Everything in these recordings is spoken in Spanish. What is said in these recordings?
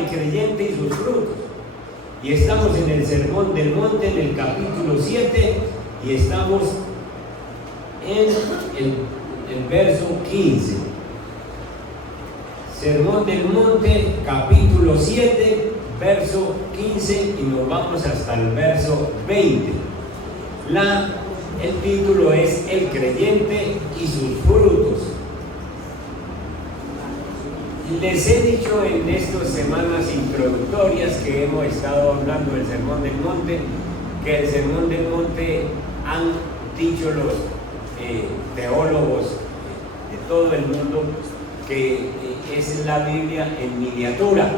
el creyente y sus frutos. Y estamos en el Sermón del Monte, en el capítulo 7, y estamos en el verso 15. Sermón del Monte, capítulo 7, verso 15, y nos vamos hasta el verso 20. El título es El creyente y sus frutos. Les he dicho en estas semanas introductorias que hemos estado hablando del Sermón del Monte, que el Sermón del Monte han dicho los teólogos de todo el mundo que es la Biblia en miniatura.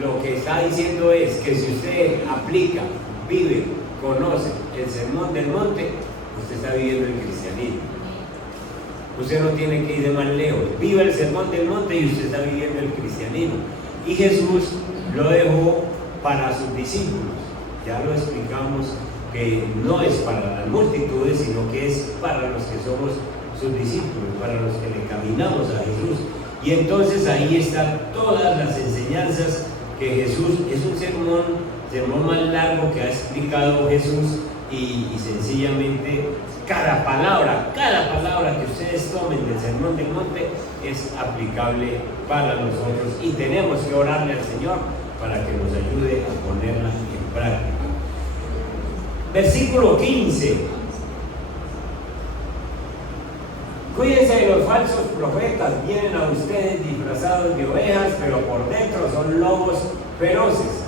Lo que está diciendo es que si usted aplica, vive, conoce el Sermón del Monte, usted está viviendo el cristianismo. Usted no tiene que ir de más lejos. Viva el Sermón del Monte y usted está viviendo el cristianismo. Y Jesús lo dejó para sus discípulos. Ya lo explicamos que no es para las multitudes, sino que es para los que somos sus discípulos, para los que le caminamos a Jesús. Y entonces ahí están todas las enseñanzas que Jesús, es un sermón más largo que ha explicado Jesús, y sencillamente cada palabra que ustedes tomen del Sermón del Monte es aplicable para nosotros, y tenemos que orarle al Señor para que nos ayude a ponerla en práctica. Versículo 15. Cuídense de los falsos profetas, vienen a ustedes disfrazados de ovejas, pero por dentro son lobos feroces.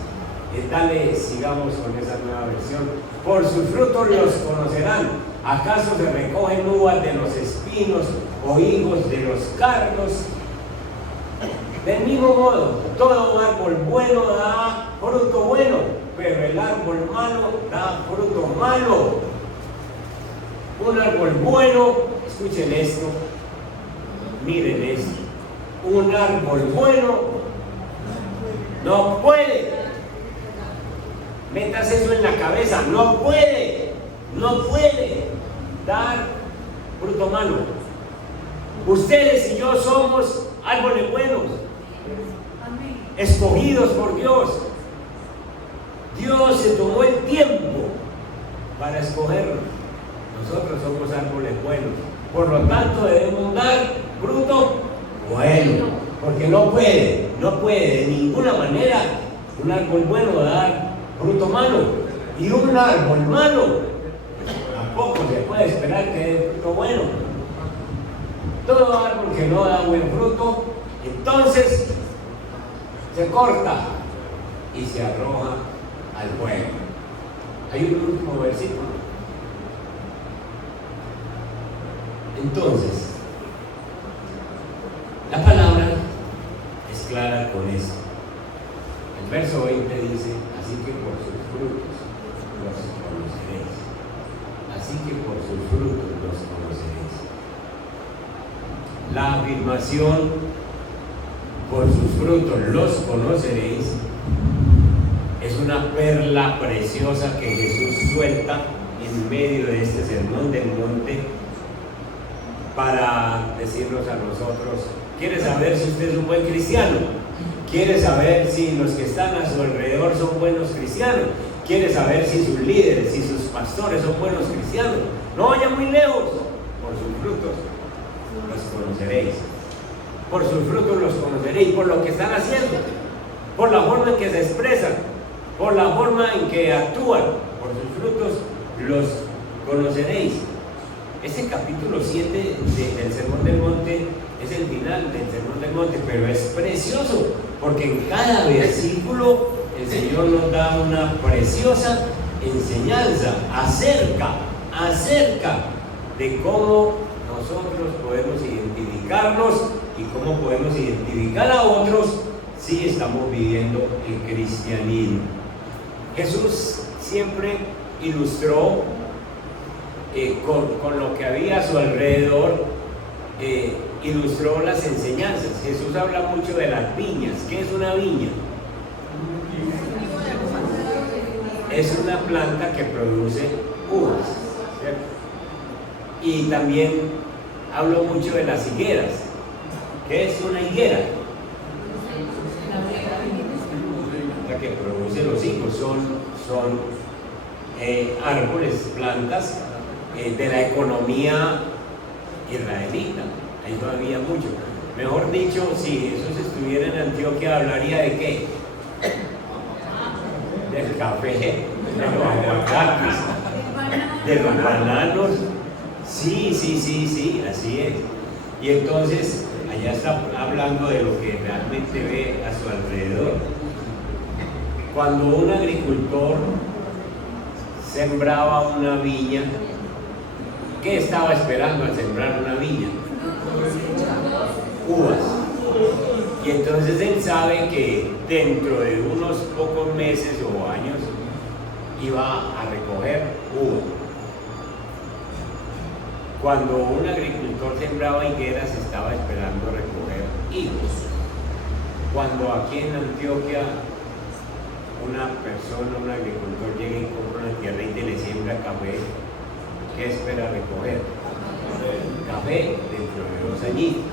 Dale, sigamos con esa nueva versión. Por sus frutos los conocerán. ¿Acaso se recogen uvas de los espinos o higos de los cardos? Del mismo modo, todo árbol bueno da fruto bueno, pero el árbol malo da fruto malo. Un árbol bueno, escuchen esto, miren esto, un árbol bueno no puede, metas eso en la cabeza, no puede dar fruto malo. Ustedes y yo somos árboles buenos, escogidos por Dios. Dios se tomó el tiempo para escogernos. Nosotros somos árboles buenos, por lo tanto debemos dar fruto bueno, porque no puede de ninguna manera un árbol bueno dar fruto malo, y un árbol malo tampoco se puede esperar que dé fruto bueno. Todo árbol que no da buen fruto, entonces se corta y se arroja al fuego. Hay un último versículo. Entonces, la palabra es clara con esto. El verso 20 dice: así que por sus frutos los conoceréis. Así que por sus frutos los conoceréis. La afirmación por sus frutos los conoceréis es una perla preciosa que Jesús suelta en medio de este Sermón del Monte para decirnos a nosotros: ¿quiere saber si usted es un buen cristiano? ¿Quiere saber si los que están a su alrededor son buenos cristianos? ¿Quiere saber si sus líderes, si sus pastores son buenos cristianos? No vayan muy lejos. Por sus frutos los conoceréis. Por sus frutos los conoceréis, por lo que están haciendo, por la forma en que se expresan, por la forma en que actúan. Por sus frutos los conoceréis. Este capítulo 7 del Sermón del Monte es el final del Sermón del Monte, pero es precioso porque en cada versículo el Señor nos da una preciosa enseñanza acerca de cómo nosotros podemos identificarnos y cómo podemos identificar a otros si estamos viviendo el cristianismo. Jesús siempre ilustró con lo que había a su alrededor, ilustró las enseñanzas. Jesús habla mucho de las viñas. ¿Qué es una viña? Es una planta que produce uvas, ¿cierto? Y también hablo mucho de las higueras. ¿Qué es una higuera? que produce los higos, son árboles, plantas de la economía israelita. Ahí no había mucho. Mejor dicho, si Jesús estuviera en Antioquia, ¿hablaría de qué? Del café, de los aguacates, de los bananos. Sí, así es. Y entonces, allá está hablando de lo que realmente ve a su alrededor. Cuando un agricultor sembraba una viña, ¿qué estaba esperando al sembrar una viña? Uvas. Y entonces él sabe que dentro de unos pocos meses o años iba a recoger uvas. Cuando un agricultor sembraba higueras, estaba esperando recoger higos. Cuando aquí en Antioquia una persona, un agricultor llega y compra una tierra y le siembra café, ¿qué espera recoger? Café dentro de 2 añitos.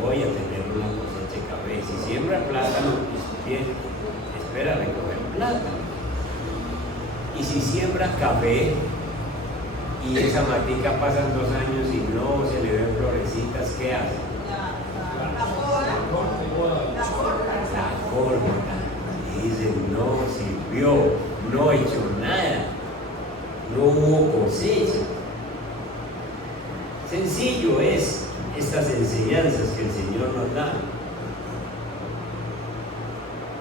Voy a tener una cosecha de café. Si siembra plátano, bien, espera recoger plátano. Y si siembra café y esa matica pasan 2 años y no se le ven florecitas, ¿qué hace? La corta. Y dice, no sirvió, no echó nada, no hubo cosecha. Sencillo es estas enseñanzas que el Señor nos da.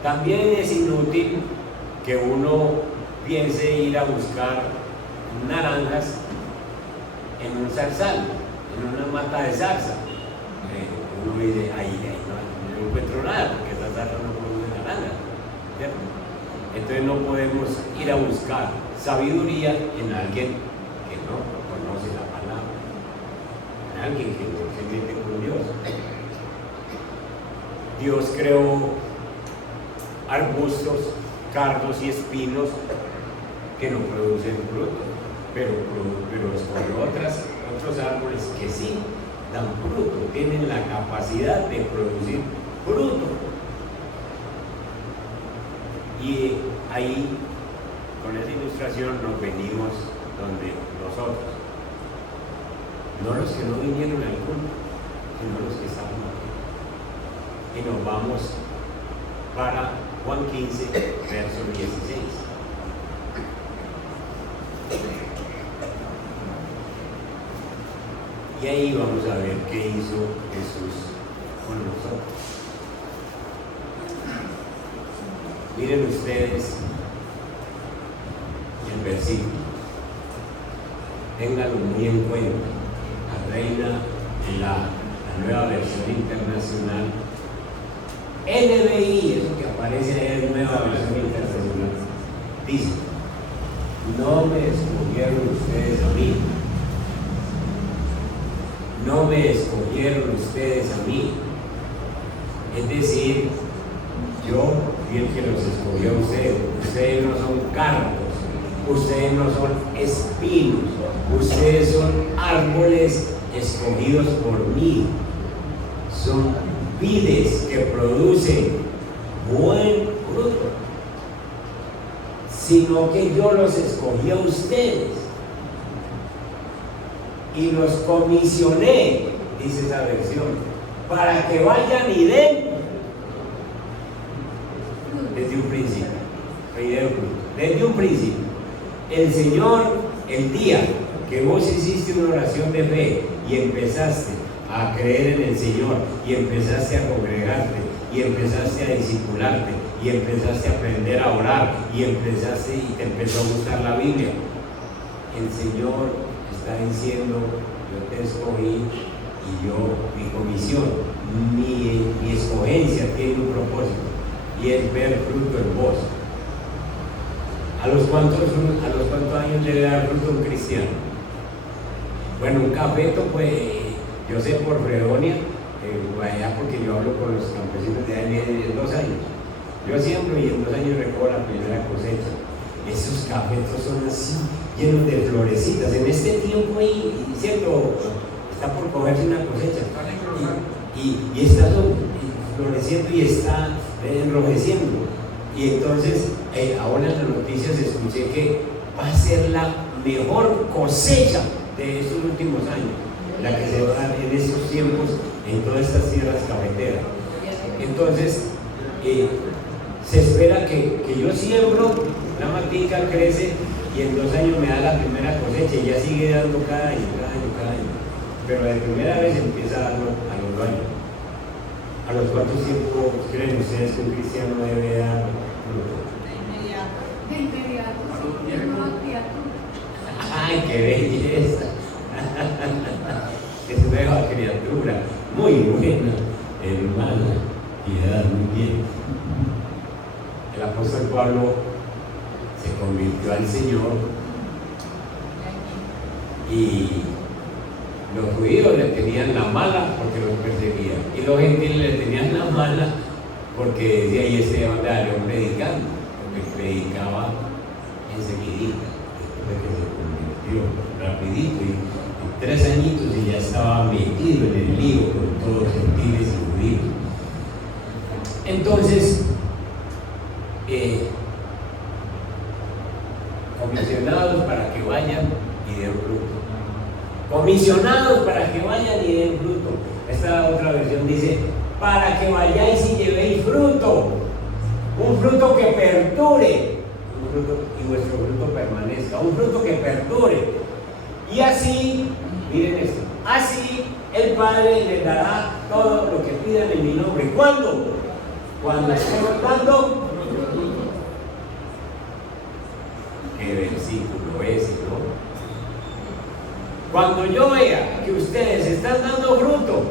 También es inútil que uno piense ir a buscar naranjas en un zarzal, en una mata de zarza. Uno dice, ahí no encuentro nada, porque esta zarza no produce naranja, ¿cierto? Entonces no podemos ir a buscar sabiduría en alguien que no conoce la palabra, en alguien que no se mete con Dios. Dios creó arbustos, cardos y espinos que no producen fruto, pero escogió otros árboles que sí dan fruto, tienen la capacidad de producir fruto. Y ahí, con esa ilustración, nos venimos donde nosotros, no los que no vinieron al culto, sino los que estaban aquí. Y nos vamos para Juan 15, verso 16. Y ahí vamos a ver qué hizo Jesús con nosotros. Miren ustedes el versículo. Ténganlo muy en cuenta. La Reina, la Nueva Versión Internacional, NBI, eso que aparece ahí en Nueva Versión Internacional, dice: no me escogieron ustedes a mí. No me escogieron ustedes a mí. Es decir, yo fui el que los escogió a ustedes. Ustedes no son cardos, ustedes no son espinos, ustedes son árboles escogidos por mí. Son vides que producen buen fruto. Sino que yo los escogí a ustedes y los comisioné, dice esa versión, para que vayan y den desde un principio. Desde un principio. El Señor, el día que vos hiciste una oración de fe y empezaste a creer en el Señor y empezaste a congregarte y empezaste a discipularte y empezaste a aprender a orar y te empezó a gustar la Biblia, el Señor está diciendo: yo te escogí y mi comisión, mi escogencia tiene un propósito, y es ver fruto en vos. ¿A los cuántos años debe dar fruto un cristiano? Bueno, un cafeto, pues, yo sé por Fredonia, allá, porque yo hablo con los campesinos de ahí en 2 años. Yo siembro y en 2 años recojo la primera cosecha. Esos cafetos son así, llenos de florecitas. En este tiempo ahí, ¿cierto? Está por cogerse una cosecha. Y está floreciendo y está enrojeciendo. Y entonces, ahora en las noticias escuché que va a ser la mejor cosecha de estos últimos años, la que se va a dar en estos tiempos en todas estas tierras cafeteras. Entonces, se espera que yo siembro, la matica crece y en 2 años me da la primera cosecha y ya sigue dando cada año. Pero de primera vez empieza a darlo a los 2 años. ¿A los cuántos tiempos creen ustedes que un cristiano debe dar fruto? De inmediato, sí, es nueva criatura. ¡Ay, qué belleza! Es nueva criatura, muy buena, hermana, piedad, muy bien. El apóstol Pablo se convirtió al Señor y los judíos le tenían la mala porque los perseguían y los gentiles le tenían la mala porque decía, y este anda de hombre predicando, porque predicaba enseguidita, después de que se convirtió rapidito y 3 añitos y ya estaba metido en el lío con todos los gentiles y judíos. Entonces, comisionados para que vayan y den fruto. Comisionados para que vayan y den fruto. Esta otra versión dice, para que vayáis y llevéis fruto. Un fruto que perdure. Y vuestro fruto permanezca. Un fruto que perdure. Y así, miren esto, así el Padre les dará todo lo que pidan en mi nombre. ¿Cuándo? Cuando estemos dando. ¿Qué versículo ese, no? Cuando yo vea que ustedes están dando fruto,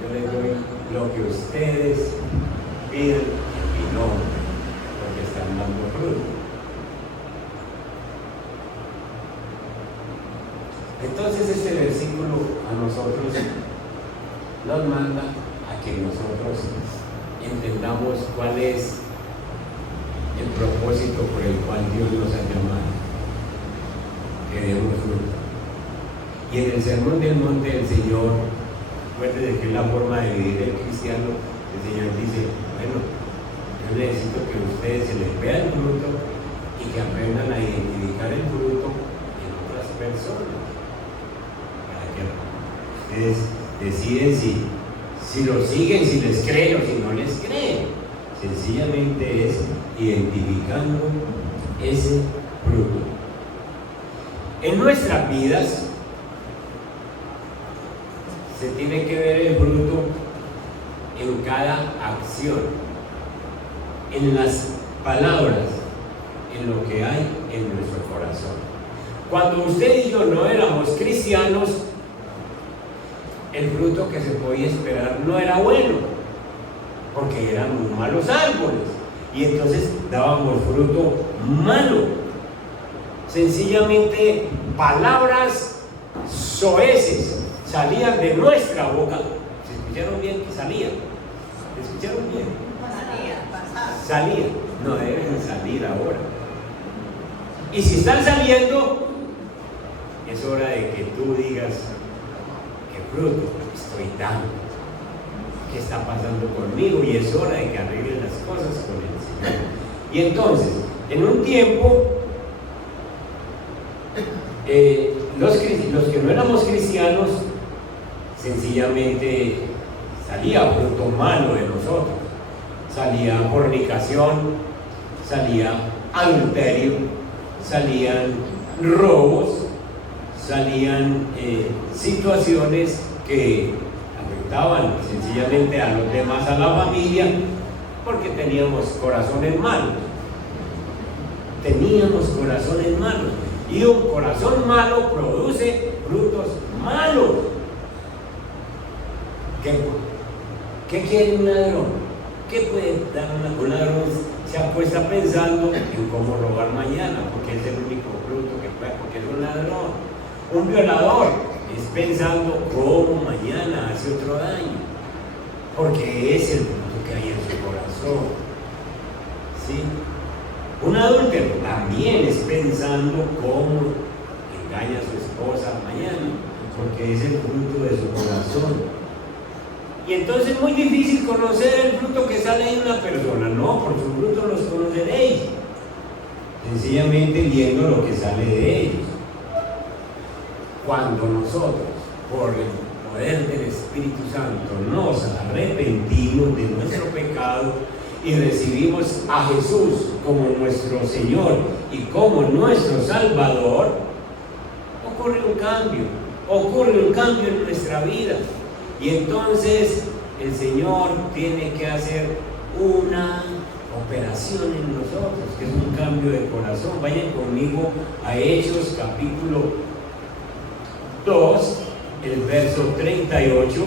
yo les doy lo que ustedes piden en mi nombre, porque están dando fruto. Entonces este versículo a nosotros nos manda a que nosotros entendamos cuál es el propósito por el cual Dios nos ha llamado, que demos fruto. Y en el Sermón del Monte el Señor, acuérdense que es la forma de vivir el cristiano, el Señor dice, bueno, yo necesito que ustedes se les vea el fruto y que aprendan a identificar el fruto en otras personas, para que ustedes deciden si lo siguen, si les creen o si no les creen. Sencillamente es identificando ese fruto. En nuestras vidas se tiene que ver el fruto en cada acción, en las palabras, en lo que hay en nuestro corazón. Cuando usted y yo no éramos cristianos, el fruto que se podía esperar no era bueno, porque eran muy malos árboles y entonces dábamos fruto malo. Sencillamente palabras soeces salían de nuestra boca. ¿Se escucharon bien que salían? ¿Se escucharon bien? Salían. No deben salir ahora. Y si están saliendo, es hora de que tú digas qué fruto estoy dando, qué está pasando conmigo, y es hora de que arreglen las cosas con el Señor. Y entonces, en un tiempo, los que no éramos cristianos, sencillamente salía fruto malo de nosotros. Salía fornicación, salía adulterio, salían robos, salían situaciones que afectaban sencillamente a los demás, a la familia, porque teníamos corazones malos. Teníamos corazones malos. Y un corazón malo produce frutos malos. ¿Qué quiere un ladrón? ¿Qué puede dar un ladrón? Se apuesta pensando en cómo robar mañana, porque es el único fruto que puede, porque es un ladrón. Un violador es pensando cómo mañana hace otro daño, porque es el fruto que hay en su corazón. ¿Sí? Un adúltero también es pensando cómo engaña a su esposa mañana, porque es el fruto de su corazón. Y entonces es muy difícil conocer el fruto que sale de una persona, ¿no? No, por sus frutos los conoceréis. Sencillamente viendo lo que sale de ellos. Cuando nosotros, por el poder del Espíritu Santo, nos arrepentimos de nuestro pecado y recibimos a Jesús como nuestro Señor y como nuestro Salvador, ocurre un cambio en nuestra vida. Y entonces el Señor tiene que hacer una operación en nosotros, que es un cambio de corazón. Vayan conmigo a Hechos capítulo 2, el verso 38.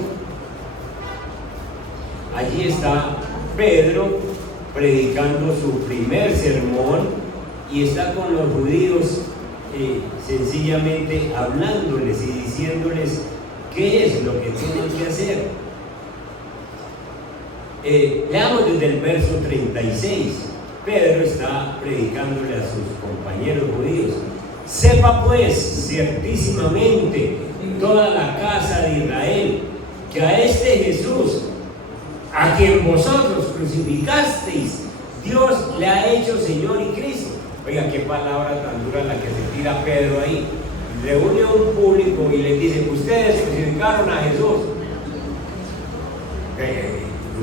Allí está Pedro predicando su primer sermón y está con los judíos sencillamente hablándoles y diciéndoles qué es lo que tienen que hacer. Leamos desde el verso 36. Pedro está predicándole a sus compañeros judíos: sepa pues ciertísimamente toda la casa de Israel que a este Jesús, a quien vosotros crucificasteis, Dios le ha hecho Señor y Cristo. Oiga, qué palabra tan dura la que se tira Pedro ahí. Reúne a un público y les dice: ustedes crucificaron a Jesús.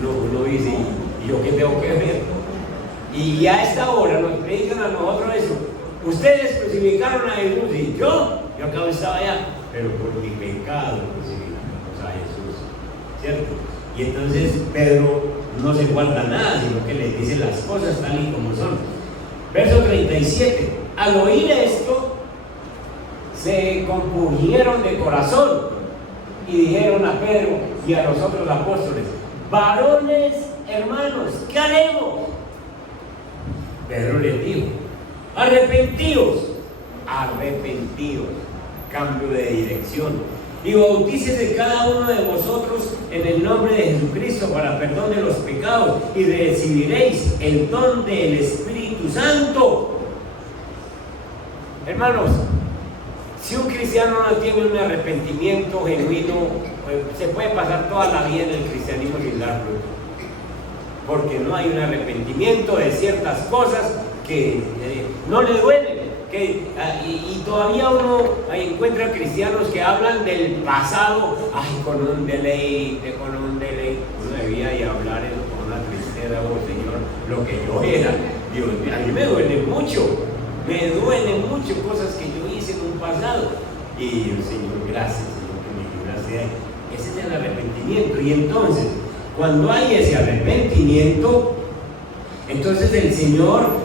Uno dice: ¿y yo qué tengo que ver? Y a esta hora nos predican a nosotros eso: ustedes crucificaron a Jesús. Y yo acabo de estar allá, pero por mi pecado crucificamos a Jesús, ¿cierto? Y entonces Pedro no se guarda nada, sino que les dice las cosas tal y como son. Verso 37. Al oír esto, se compungieron de corazón y dijeron a Pedro y a los otros apóstoles: varones hermanos, ¿qué haremos? Pedro les dijo: arrepentíos, cambio de dirección, y bautícese cada uno de vosotros en el nombre de Jesucristo para perdón de los pecados, y recibiréis el don del Espíritu Santo. Hermanos, si un cristiano no tiene un arrepentimiento genuino, se puede pasar toda la vida en el cristianismo sin dar fruto, porque no hay un arrepentimiento de ciertas cosas que no le duelen. Y todavía uno encuentra cristianos que hablan del pasado, con un deleite. Uno debía y hablar eso con una tristeza: oh Señor, lo que yo era. Dios mío, a mí me duelen mucho cosas que yo hice en un pasado. Y Señor, gracias, Señor, que me libraste de ahí. Ese es el arrepentimiento. Y entonces, cuando hay ese arrepentimiento, entonces el Señor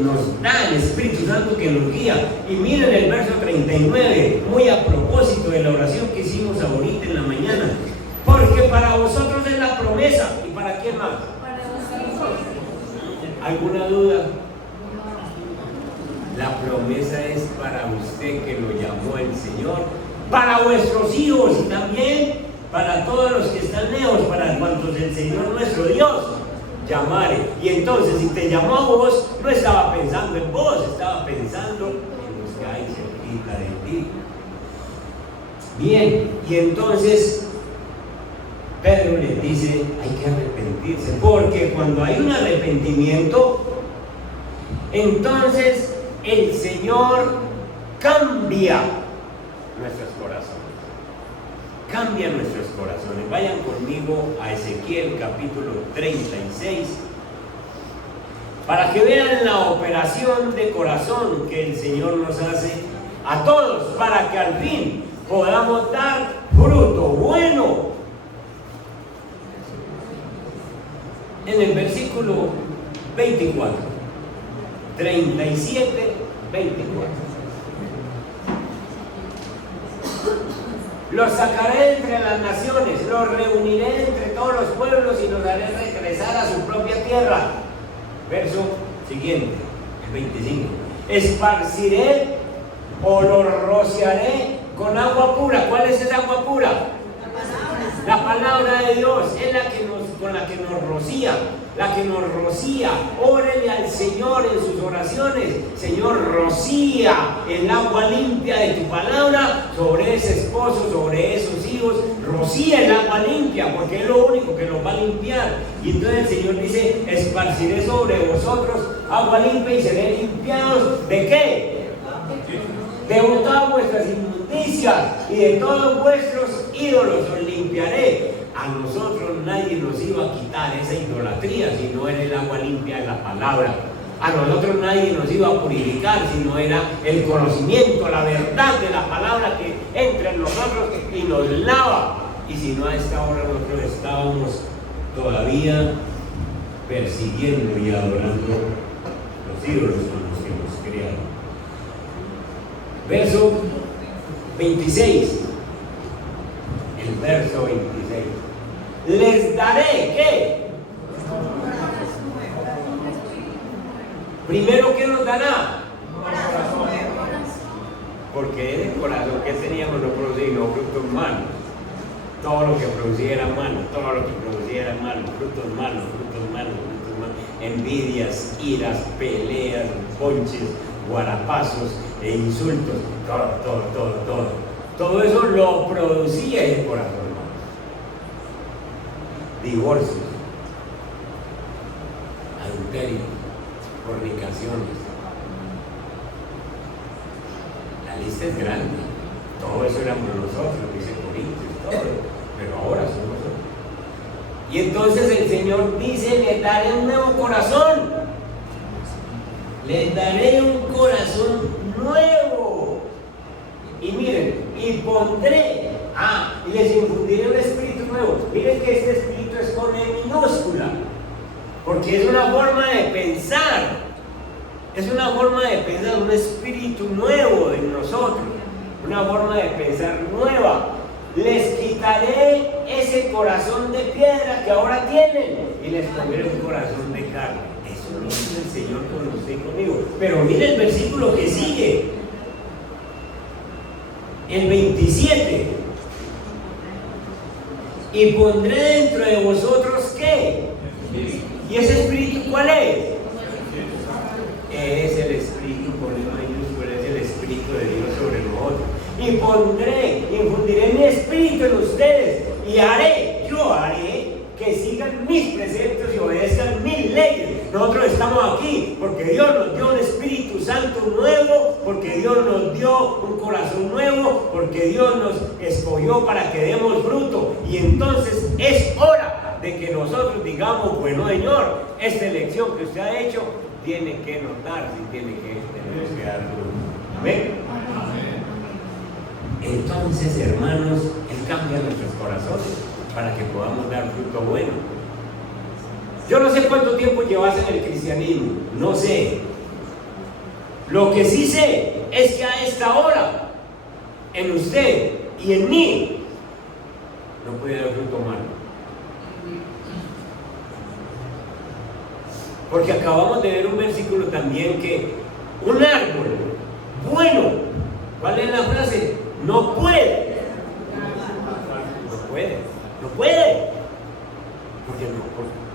nos da el Espíritu Santo que nos guía. Y miren el verso 39, muy a propósito de la oración que hicimos ahorita en la mañana: porque para vosotros es la promesa. ¿Y para quién más? Para nosotros. ¿Alguna duda? La promesa es para usted, que lo llamó el Señor, para vuestros hijos y también para todos los que están lejos, para cuantos el Señor nuestro Dios llamare. Y entonces, si te llamó a vos, no estaba pensando en vos, estaba pensando en los que hay cerquita de ti. Bien, y entonces Pedro les dice: hay que arrepentirse, porque cuando hay un arrepentimiento, entonces el Señor cambia nuestros corazones. Cambia nuestros corazones. Vayan conmigo a Ezequiel capítulo 36 para que vean la operación de corazón que el Señor nos hace a todos, para que al fin podamos dar fruto bueno. En el versículo 24, 37, 24. Los sacaré entre las naciones, los reuniré entre todos los pueblos y los haré regresar a su propia tierra. Verso siguiente, el 25. Esparciré o los rociaré con agua pura. ¿Cuál es esa agua pura? La palabra de Dios es con la que nos rocía, Órele al Señor en sus oraciones: Señor, rocía el agua limpia de tu palabra sobre ese esposo, sobre esos hijos, rocía el agua limpia, porque es lo único que nos va a limpiar. Y entonces el Señor dice: esparciré sobre vosotros agua limpia y seré limpiados. ¿De qué? De todas vuestras inmundicias y de todos vuestros ídolos os limpiaré. A nosotros nadie nos iba a quitar esa idolatría si no era el agua limpia de la palabra. A nosotros nadie nos iba a purificar si no era el conocimiento, la verdad de la palabra que entra en nosotros y nos lava. Y si no, a esta hora nosotros estábamos todavía persiguiendo y adorando los ídolos con los que nos criaron. Verso 26. El verso 26. Les daré, ¿qué? Primero, ¿qué nos dará? Porque el corazón que teníamos no producía frutos malos. Todo lo que producía era malo, todo lo que producía era malo, frutos malos, envidias, iras, peleas, ponches, guarapazos e insultos, todo. Todo eso lo producía el corazón. Divorcios, adulterio, fornicaciones. La lista es grande. Todo eso éramos nosotros, dice Corintios, todo. Pero ahora somos nosotros. Y entonces el Señor dice: les daré un nuevo corazón. Les daré un corazón nuevo. Y miren, y pondré, y les infundiré un espíritu nuevo. Miren que este espíritu es con E minúscula, porque es una forma de pensar. Es una forma de pensar, un espíritu nuevo en nosotros, una forma de pensar nueva. Les quitaré ese corazón de piedra que ahora tienen y les pondré un corazón de carne. Eso lo dice el Señor con usted y conmigo. Pero mire el versículo que sigue, el 27. Y pondré dentro de vosotros, ¿qué? ¿Y ese espíritu cuál es? Es el espíritu con el mayúscula, es el espíritu de Dios sobre nosotros. Y infundiré mi espíritu en ustedes y yo haré que sigan mis preceptos y obedezcan mis leyes. Nosotros estamos aquí porque Dios nos dio un Espíritu Santo nuevo, porque Dios nos dio un corazón nuevo, porque Dios nos escogió para que demos fruto. Y entonces es hora de que nosotros digamos: bueno, Señor, esta elección que usted ha hecho tiene que notarse y tenemos que dar fruto. Amén. Entonces, hermanos, Él cambia nuestros corazones para que podamos dar fruto bueno. Yo no sé cuánto tiempo llevas en el cristianismo, no sé. Lo que sí sé es que a esta hora, en usted y en mí, no puede dar fruto malo. Porque acabamos de ver un versículo también que un árbol bueno, ¿cuál es la frase? No puede.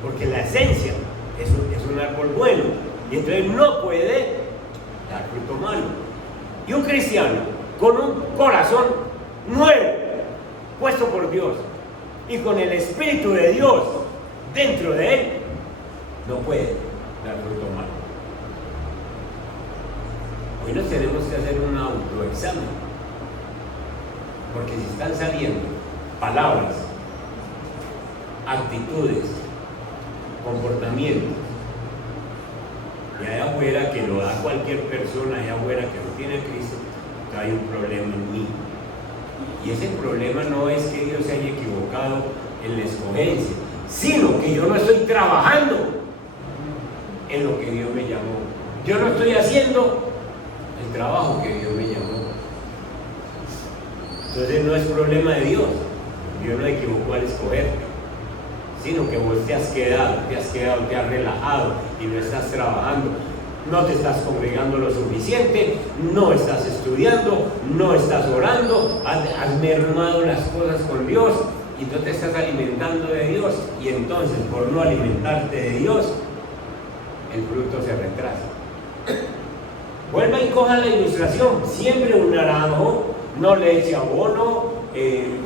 Porque la esencia es un árbol bueno y entonces no puede dar fruto malo. Y un cristiano con un corazón nuevo, puesto por Dios y con el Espíritu de Dios dentro de él, no puede dar fruto malo. Hoy nos tenemos que hacer un autoexamen, porque si están saliendo palabras, actitudes, comportamientos de allá afuera, que lo da cualquier persona allá afuera que no tiene a Cristo, hay un problema en mí. Y ese problema no es que Dios se haya equivocado en la escogencia, sino que yo no estoy trabajando en lo que Dios me llamó. Yo no estoy haciendo el trabajo que Dios me llamó. Entonces no es problema de Dios. Dios no equivocó al escogerte, sino que vos te has quedado, te has relajado y no estás trabajando. No te estás congregando lo suficiente, no estás estudiando, no estás orando, has mermado las cosas con Dios y no te estás alimentando de Dios. Y entonces, por no alimentarte de Dios, el fruto se retrasa. Vuelva y coja la ilustración. Siembre un naranjo, no le eche abono,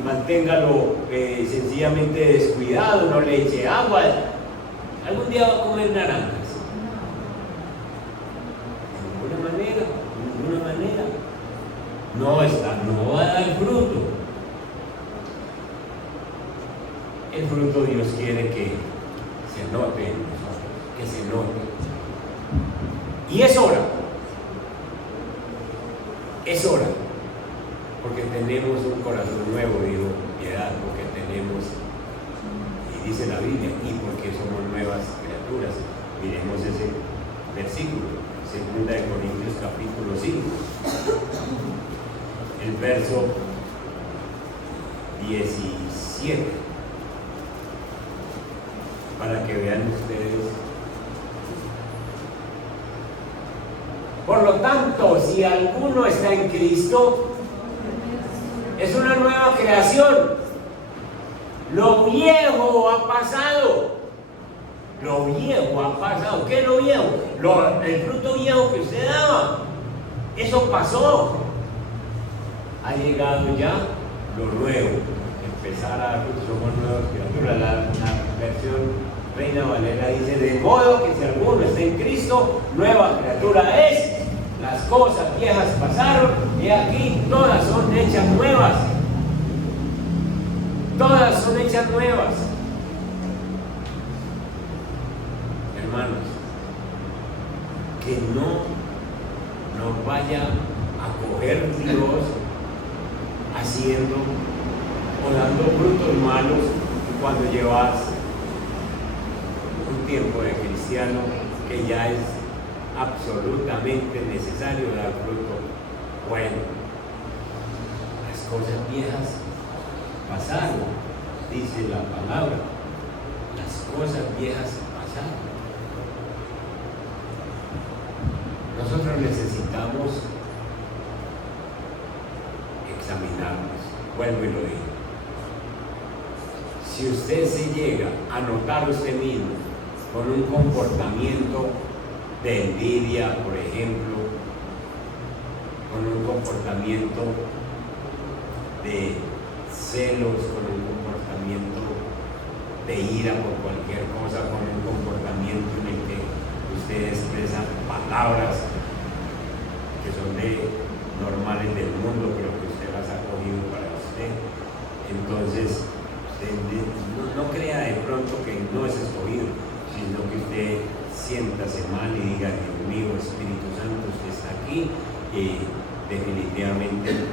manténgalo sencillamente descuidado, no le eche agua. ¿Algún día va a comer naranjas? De ninguna manera. No va a dar fruto. El fruto Dios quiere que se note en nosotros, que se note. Y es hora, porque tenemos un corazón nuevo, dijo Piedad, porque tenemos, y dice la Biblia, y porque somos nuevas criaturas. Miremos ese versículo, 2 Corintios capítulo 5, el verso 17, para que vean ustedes. Por lo tanto, si alguno está en Cristo, es una nueva creación. Lo viejo ha pasado. ¿Qué es lo viejo? El fruto viejo que usted daba. Eso pasó. Ha llegado ya lo nuevo. Empezar a dar fruto. Somos nuevas criaturas. La versión Reina Valera dice: de modo que si alguno está en Cristo, nueva criatura es. Las cosas viejas pasaron y aquí todas son hechas nuevas. Todas son hechas nuevas. Hermanos, que no nos vaya a coger Dios haciendo o dando frutos malos cuando llevas un tiempo de cristiano que ya es absolutamente necesario dar fruto bueno. Las cosas viejas pasaron, dice la palabra. Las cosas viejas pasaron. Nosotros necesitamos examinarnos. Vuelvo y lo digo. Si usted se llega a notar usted mismo con un comportamiento de envidia, por ejemplo, con un comportamiento de celos, con un comportamiento de ira por cualquier cosa, con un comportamiento en el que usted expresa palabras que son normales del mundo, pero que usted las ha cogido para usted. Entonces, no crea de pronto que no es escogido, sino que usted siéntase mal y diga: Dios mío, Espíritu Santo, usted está aquí y definitivamente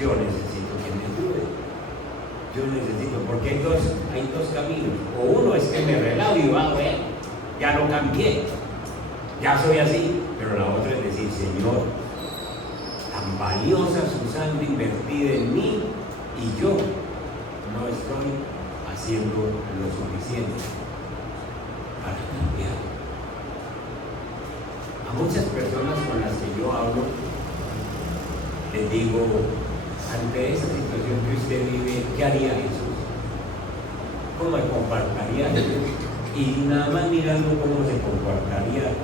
yo necesito que me ayude. Porque hay dos caminos. O uno es que me relajo y va, bueno, ya lo cambié, ya soy así. Pero la otra es decir: Señor, tan valiosa su sangre invertida en mí y yo no estoy haciendo lo suficiente para cambiar. A muchas personas con las que yo hablo les digo: ante esa situación que usted vive, ¿qué haría Jesús? ¿Cómo se comportaría Jesús? Y nada más mirando cómo se comportaría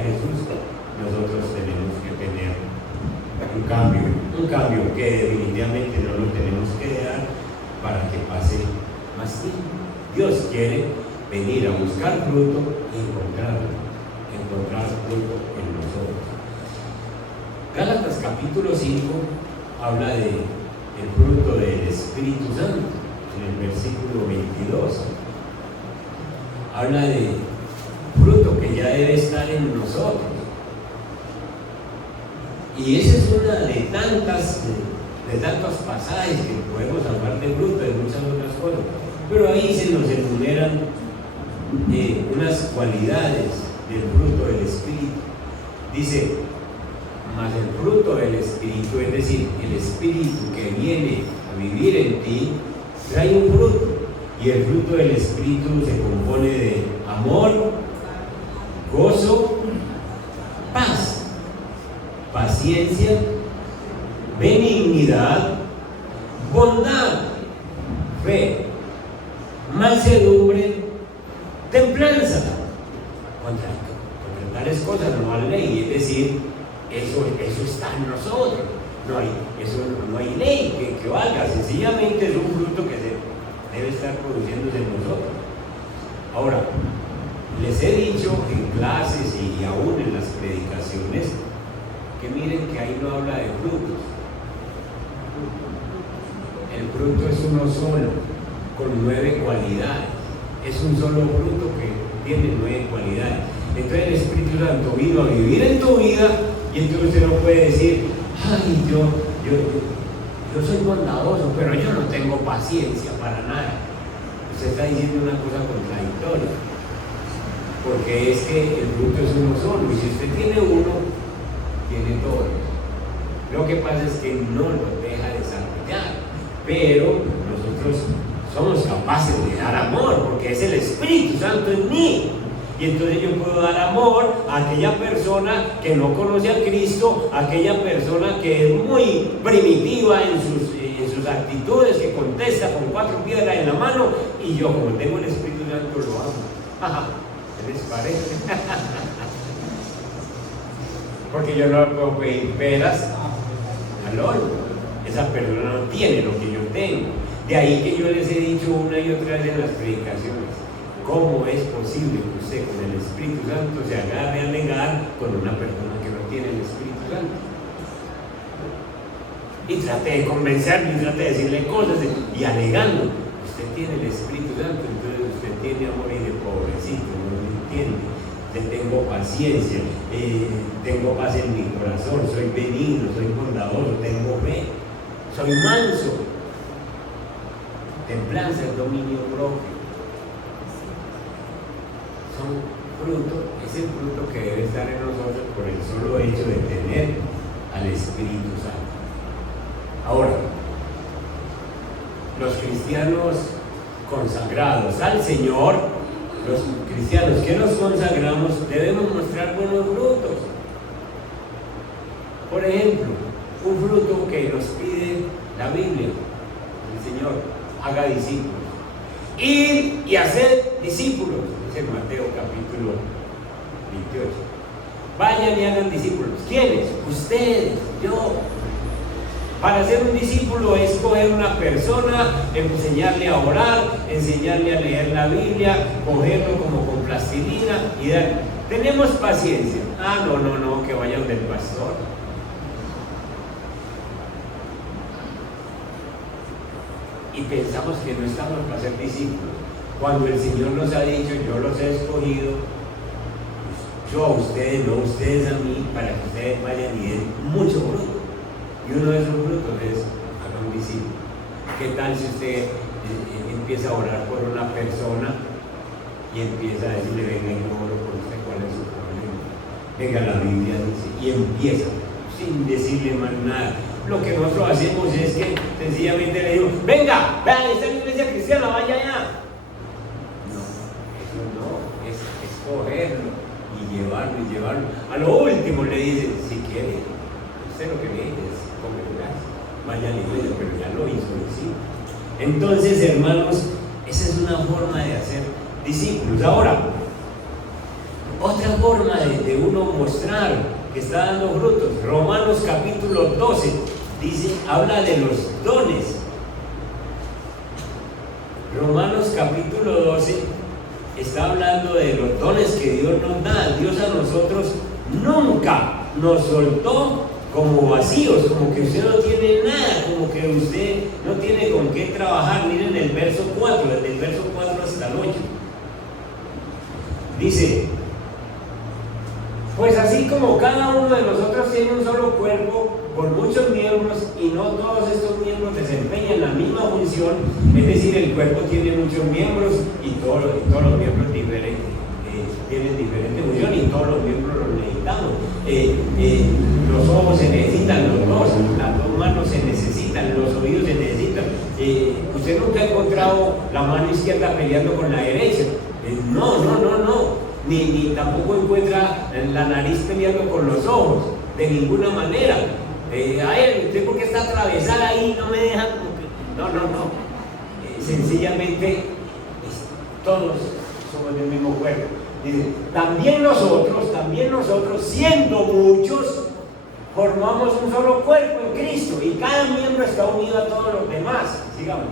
Jesús, nosotros tenemos que tener un cambio que definitivamente no lo tenemos que dar para que pase más tiempo. Dios quiere venir a buscar fruto y encontrar fruto en nosotros. Gálatas capítulo 5 habla del fruto del Espíritu Santo. En el versículo 22 habla de fruto que ya debe estar en nosotros. Y esa es una de tantos pasajes que podemos hablar de fruto, de muchas otras cosas. Pero ahí se nos enumeran unas cualidades del fruto del Espíritu. Dice: mas el fruto del Espíritu, es decir, el Espíritu que viene a vivir en ti, trae un fruto. Y el fruto del Espíritu se compone de amor, gozo, paz, paciencia, benignidad, bondad, fe, mansedumbre, templanza. Contra tales cosas no hay ley, es decir, eso está en nosotros. No hay eso no hay ley que valga, sencillamente es un fruto que se debe estar produciéndose en nosotros. Ahora, les he dicho en clases y aún en las predicaciones que miren que ahí no habla de frutos. El fruto es uno solo, con 9 cualidades. Es un solo fruto que tiene 9 cualidades. Entonces el Espíritu Santo vino a vivir en tu vida y entonces usted no puede decir, ay, yo soy bondadoso, pero yo no tengo paciencia para nada. Usted está diciendo una cosa contradictoria, porque es que el fruto es uno solo y si usted tiene uno, tiene todo. Lo que pasa es que no lo deja desarrollar, pero nosotros somos capaces de dar amor porque es el Espíritu Santo en mí. Y entonces yo puedo dar amor a aquella persona que no conoce a Cristo, a aquella persona que es muy primitiva en sus actitudes, que contesta con 4 piedras en la mano, y yo, como tengo el Espíritu Santo, lo amo. ¿Qué les parece? Porque yo no puedo pedir peras al olmo. Esa persona no tiene lo que yo tengo. De ahí que yo les he dicho una y otra vez en las predicaciones, ¿cómo es posible que usted con el Espíritu Santo se agarre a alegar con una persona que no tiene el Espíritu Santo? Y trate de convencerle, y trate de decirle cosas, y alegando, usted tiene el Espíritu Santo, entonces usted tiene amor y de pobrecito, no lo entiende. Yo tengo paciencia, tengo paz en mi corazón, soy benigno, soy bondadoso, tengo fe, soy manso. Templanza, el dominio propio. Son fruto, es el fruto que debe estar en nosotros por el solo hecho de tener al Espíritu Santo. Ahora, los cristianos consagrados al Señor, los cristianos que nos consagramos, debemos mostrar buenos frutos. Por ejemplo, un fruto que nos pide la Biblia, el Señor: haga discípulos. Ir y hacer discípulos, dice Mateo capítulo 28. Vayan y hagan discípulos. ¿Quiénes? Ustedes, yo. Para ser un discípulo es coger una persona, enseñarle a orar, enseñarle a leer la Biblia, cogerlo como con plastilina y dar. ¿Tenemos paciencia? No, que vayan del pastor. Y pensamos que no estamos para ser discípulos, cuando el Señor nos ha dicho: yo los he escogido, yo a ustedes, no ustedes a mí, para que ustedes vayan y den mucho fruto. Y uno de esos frutos es haga un discípulo. ¿Qué tal si usted empieza a orar por una persona y empieza a decirle: venga, yo oro por usted, ¿cuál es su problema? Venga, la Biblia dice, y empieza sin decirle más nada. Lo que nosotros hacemos es que sencillamente le digo: venga, vean, esta es la iglesia cristiana, vaya allá. No, eso no, es escogerlo y llevarlo. A lo último le dice: si quiere, usted lo que me dice es congregarse, vaya a la iglesia, pero ya lo hizo, ¿sí? Entonces, hermanos, esa es una forma de hacer discípulos. Ahora, otra forma de uno mostrar que está dando frutos, Romanos capítulo 12 dice, habla de los dones. Romanos capítulo 12 está hablando de los dones que Dios nos da. Dios a nosotros nunca nos soltó como vacíos, como que usted no tiene nada, como que usted no tiene con qué trabajar. Miren el verso 4, desde el verso 4 hasta el 8. Dice: pues así como cada uno de nosotros tiene un solo cuerpo con muchos miembros y no todos estos miembros desempeñan la misma función, es decir, el cuerpo tiene muchos miembros y todos los miembros tienen diferente función y todos los miembros los necesitamos. Los ojos se necesitan, las dos manos se necesitan, los oídos se necesitan. Usted nunca ha encontrado la mano izquierda peleando con la derecha. No. Ni tampoco encuentra la nariz peleando con los ojos, de ninguna manera. ¿Usted por qué está atravesada ahí? No me dejan. No. Sencillamente, todos somos del mismo cuerpo. Dice: también nosotros, siendo muchos, formamos un solo cuerpo en Cristo y cada miembro está unido a todos los demás. Sigamos.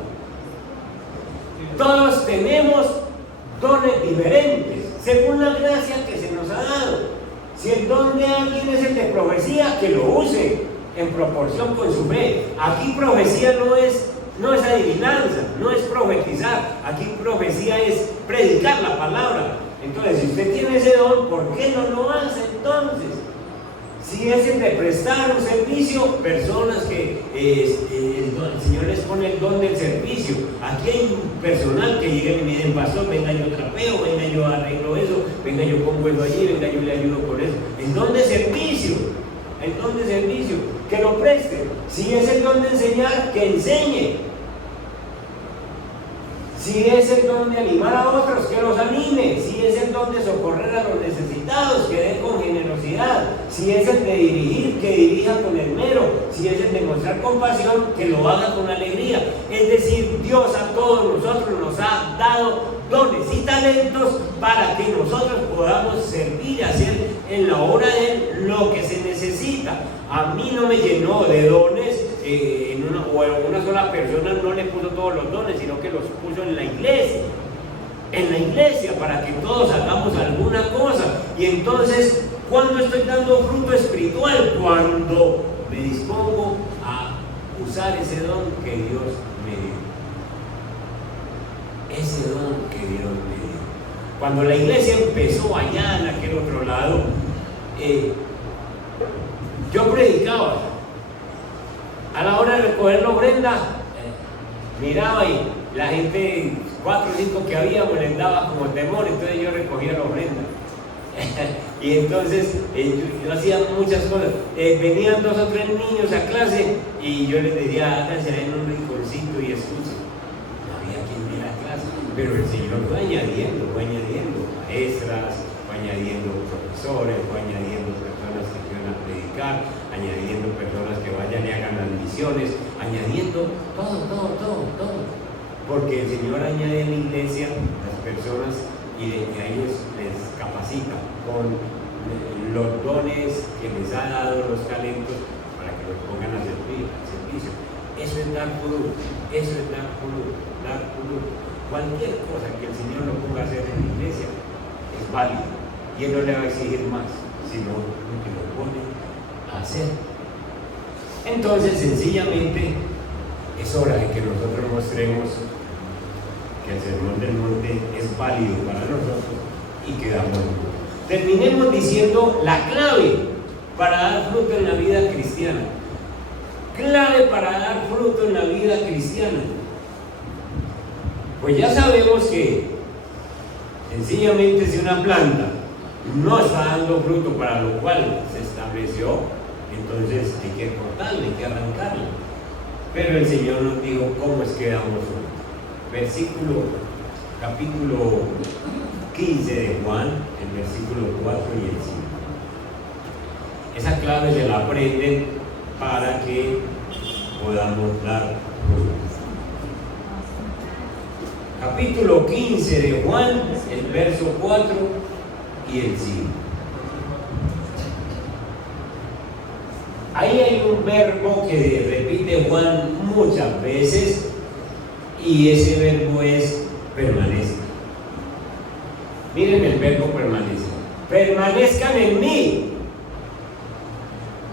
Todos tenemos dones diferentes según la gracia que se nos ha dado. Si el don de alguien es el de profecía, que lo use en proporción con su fe. Aquí profecía no es adivinanza, no es profetizar. Aquí profecía es predicar la palabra. Entonces, si usted tiene ese don, ¿por qué no lo hace entonces? Si es el de prestar un servicio, personas que el Señor les pone el don del servicio. Aquí hay un personal que llega y me dicen, pastor, venga yo trapeo, venga yo arreglo eso, venga yo pongo eso allí, venga yo le ayudo con eso. El don de servicio, que lo preste. Si es el don de enseñar, que enseñe. Si es el don de animar a otros, que los anime. Si es el don de socorrer a los necesitados, que dé con generosidad. Si es el de dirigir, que dirija con esmero. Si es el de mostrar compasión, que lo haga con alegría. Es decir, Dios a todos nosotros nos ha dado dones y talentos para que nosotros podamos servir y hacer en la obra de Él lo que se necesita. A mí no me llenó de dones. Una sola persona no le puso todos los dones, sino que los puso en la iglesia, para que todos hagamos alguna cosa. Y entonces, ¿cuándo estoy dando fruto espiritual? Cuando me dispongo a usar ese don que Dios me dio. Ese don que Dios me dio. Cuando la iglesia empezó allá en aquel otro lado, yo predicaba. A la hora de recoger la ofrenda, miraba y la gente, 4 o 5 que habíamos, les daba como temor, entonces yo recogía la ofrenda. Y entonces yo hacía muchas cosas. Venían 2 o 3 niños a clase y yo les decía, háganse en un rinconcito y escuchen. No había quien diera clase, pero el Señor fue añadiendo maestras, fue añadiendo profesores, fue añadiendo personas que iban a predicar, añadiendo personas que vayan y hagan las misiones, añadiendo todo. Porque el Señor añade en la iglesia las personas y a ellos les capacita con los dones que les ha dado, los talentos, para que los pongan a servicio. Eso es dar fruto, dar fruto. Cualquier cosa que el Señor lo ponga a hacer en la iglesia es válido y Él no le va a exigir más, sino que lo pone a hacer. Entonces, sencillamente, es hora de que nosotros mostremos que el sermón del monte es válido para nosotros y que damos fruto. Terminemos diciendo la clave para dar fruto en la vida cristiana. Clave para dar fruto en la vida cristiana. Pues ya sabemos que sencillamente si una planta no está dando fruto para lo cual se estableció, entonces hay que cortarla, hay que arrancarla. Pero el Señor nos dijo cómo es que damos fruto. Capítulo 15 de Juan, el versículo 4 y el 5. Esa clave se la aprenden para que podamos dar fruto. Capítulo 15 de Juan, el verso 4 y el 5. Ahí hay un verbo que repite Juan muchas veces y ese verbo es permanezca. Miren el verbo permanece. Permanezcan en mí.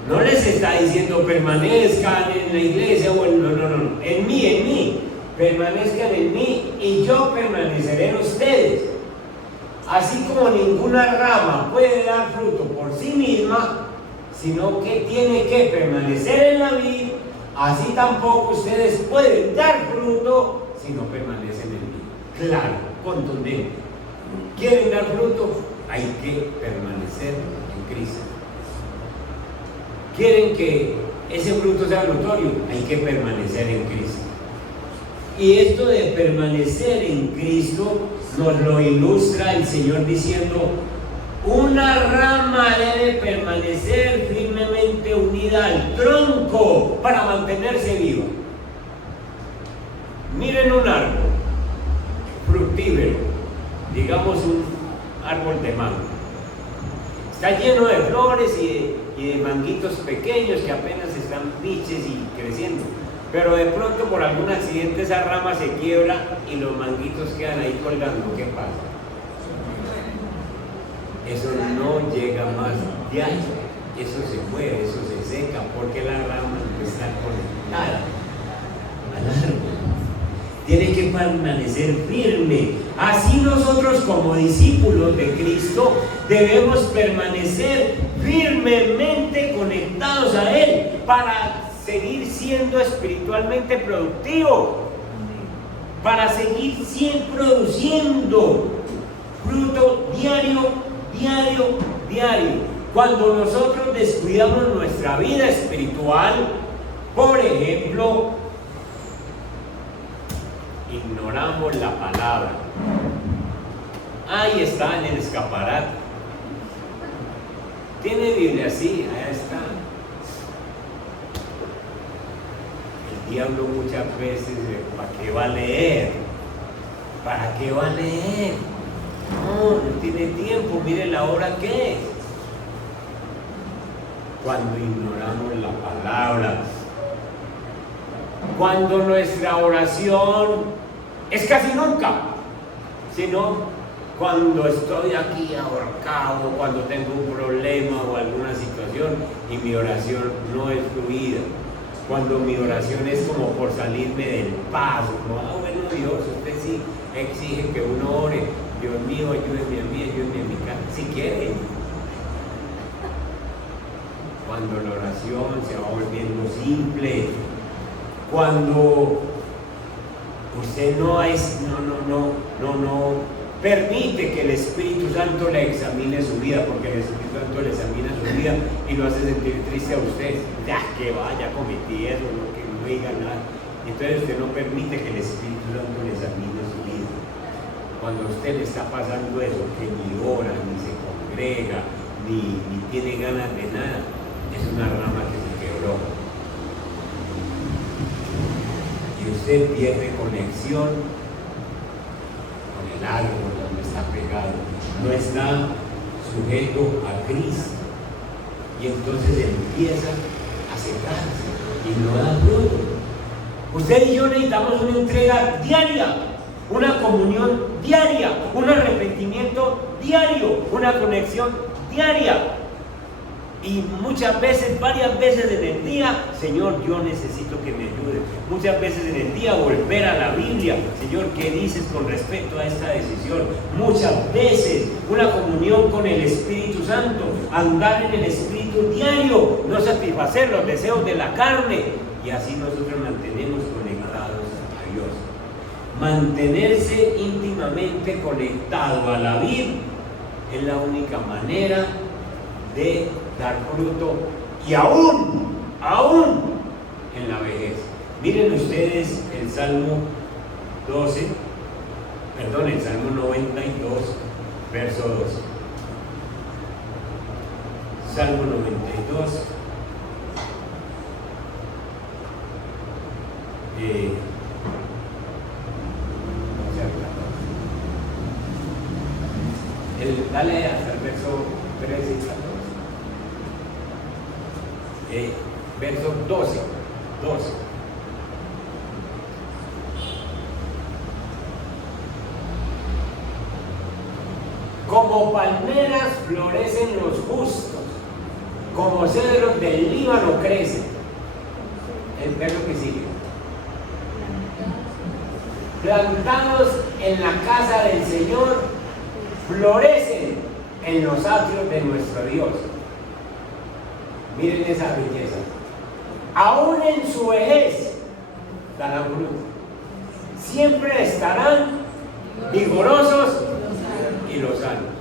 No les está diciendo permanezcan en la iglesia o no. En mí. Permanezcan en mí y yo permaneceré en ustedes. Así como ninguna rama puede dar fruto por sí misma, sino que tiene que permanecer en la vid, así tampoco ustedes pueden dar fruto si no permanecen en mí. Claro, contundente. ¿Quieren dar fruto? Hay que permanecer en Cristo. ¿Quieren que ese fruto sea notorio? Hay que permanecer en Cristo. Y esto de permanecer en Cristo nos lo ilustra el Señor diciendo: una rama debe permanecer firmemente unida al tronco para mantenerse viva. Miren un árbol fructífero, digamos un árbol de mango. Está lleno de flores y de manguitos pequeños que apenas están biches y creciendo. Pero de pronto por algún accidente esa rama se quiebra y los manguitos quedan ahí colgando. ¿Qué pasa? Eso no llega más de ahí. Eso se mueve, eso se seca, porque la rama no está conectada al árbol. Tiene que permanecer firme. Así nosotros como discípulos de Cristo debemos permanecer firmemente conectados a Él para seguir siendo espiritualmente productivo, para seguir produciendo fruto diario. Cuando nosotros descuidamos nuestra vida espiritual, por ejemplo, ignoramos la palabra. Ahí está en el escaparate. ¿Tiene Biblia? Sí, ahí está. El diablo muchas veces, ¿para qué va a leer? ¿Para qué va a leer? No tiene tiempo, mire la hora que es. Cuando ignoramos la palabra, cuando nuestra oración es casi nunca, sino cuando estoy aquí ahorcado, cuando tengo un problema o alguna situación y mi oración no es fluida, cuando mi oración es como por salirme del paso, no, bueno Dios, usted sí exige que uno ore, Dios mío, ayúdeme a mí, ayúdeme a mi casa, si quiere. Cuando la oración se va volviendo simple, cuando usted no permite que el Espíritu Santo le examine su vida, porque el Espíritu Santo le examina su vida y lo hace sentir triste a usted. Ya que vaya, cometí eso, no, que no diga nada. Entonces usted no permite que el Espíritu Santo le examine su vida. Cuando a usted le está pasando eso, que ni ora, ni se congrega, ni tiene ganas de nada, es una rama que se quebró. Y usted pierde conexión con el árbol donde está pegado, no está sujeto a Cristo, y entonces empieza a secarse y no da fruto. Usted y yo necesitamos una entrega diaria, una comunión diaria, un arrepentimiento diario, una conexión diaria. Y muchas veces, varias veces en el día, Señor, yo necesito que me ayude. Muchas veces en el día volver a la Biblia, Señor, ¿qué dices con respecto a esta decisión? Muchas veces una comunión con el Espíritu Santo, andar en el Espíritu diario, no satisfacer los deseos de la carne. Y así nosotros mantenemos conectados a Dios. Mantenerse íntimamente conectado a la vida es la única manera de dar fruto, y aún en la vejez. Miren ustedes el Salmo 92, verso 2. Salmo 92. Dale hasta el verso 13 y 14. Verso 12. Como palmeras florecen los justos, como cedros del Líbano crecen. El verso que sigue. Plantados en la casa del Señor, florecen en los atrios de nuestro Dios. Miren esa belleza. Aún en su vejez darán fruto. Siempre estarán vigorosos y lozanos.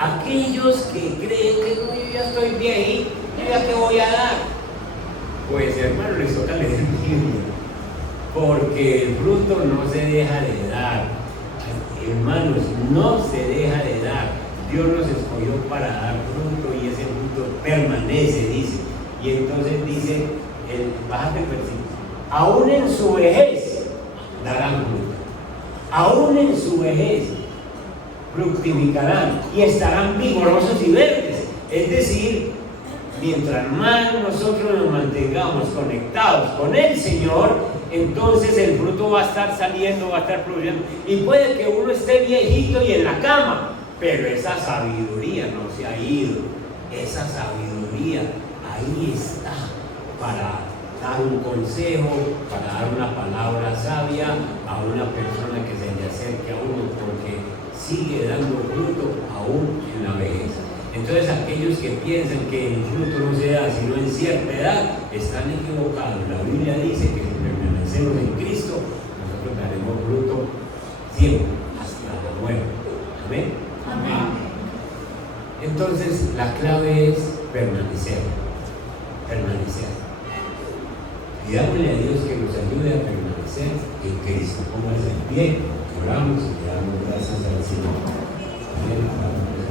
Aquellos que creen que no, yo ya estoy viejito, yo ya te voy a dar. Pues hermano, les toca leer Biblia, porque el fruto no se deja de dar. Hermanos, no se deja de dar. Dios nos escogió para dar fruto y ese fruto permanece, dice. Y entonces dice, bájate el versículo, aún en su vejez darán fruto. Aún en su vejez. fructificarán y estarán vigorosos y verdes. Es decir, mientras más nosotros nos mantengamos conectados con el Señor, entonces el fruto va a estar saliendo, va a estar fluyendo. Y puede que uno esté viejito y en la cama, pero esa sabiduría no se ha ido. Esa sabiduría ahí está para dar un consejo, para dar una palabra sabia a una persona que se le acerque a uno, porque sigue dando fruto aún en la vejez. Entonces aquellos que piensan que el fruto no se da sino en cierta edad, están equivocados. La Biblia dice que si permanecemos en Cristo, nosotros daremos fruto siempre, hasta la muerte. Amén. Amén. Entonces la clave es permanecer. Pidámosle a Dios que nos ayude a permanecer en Cristo. Póngase en pie, oramos y le damos gracias al Señor. Amén.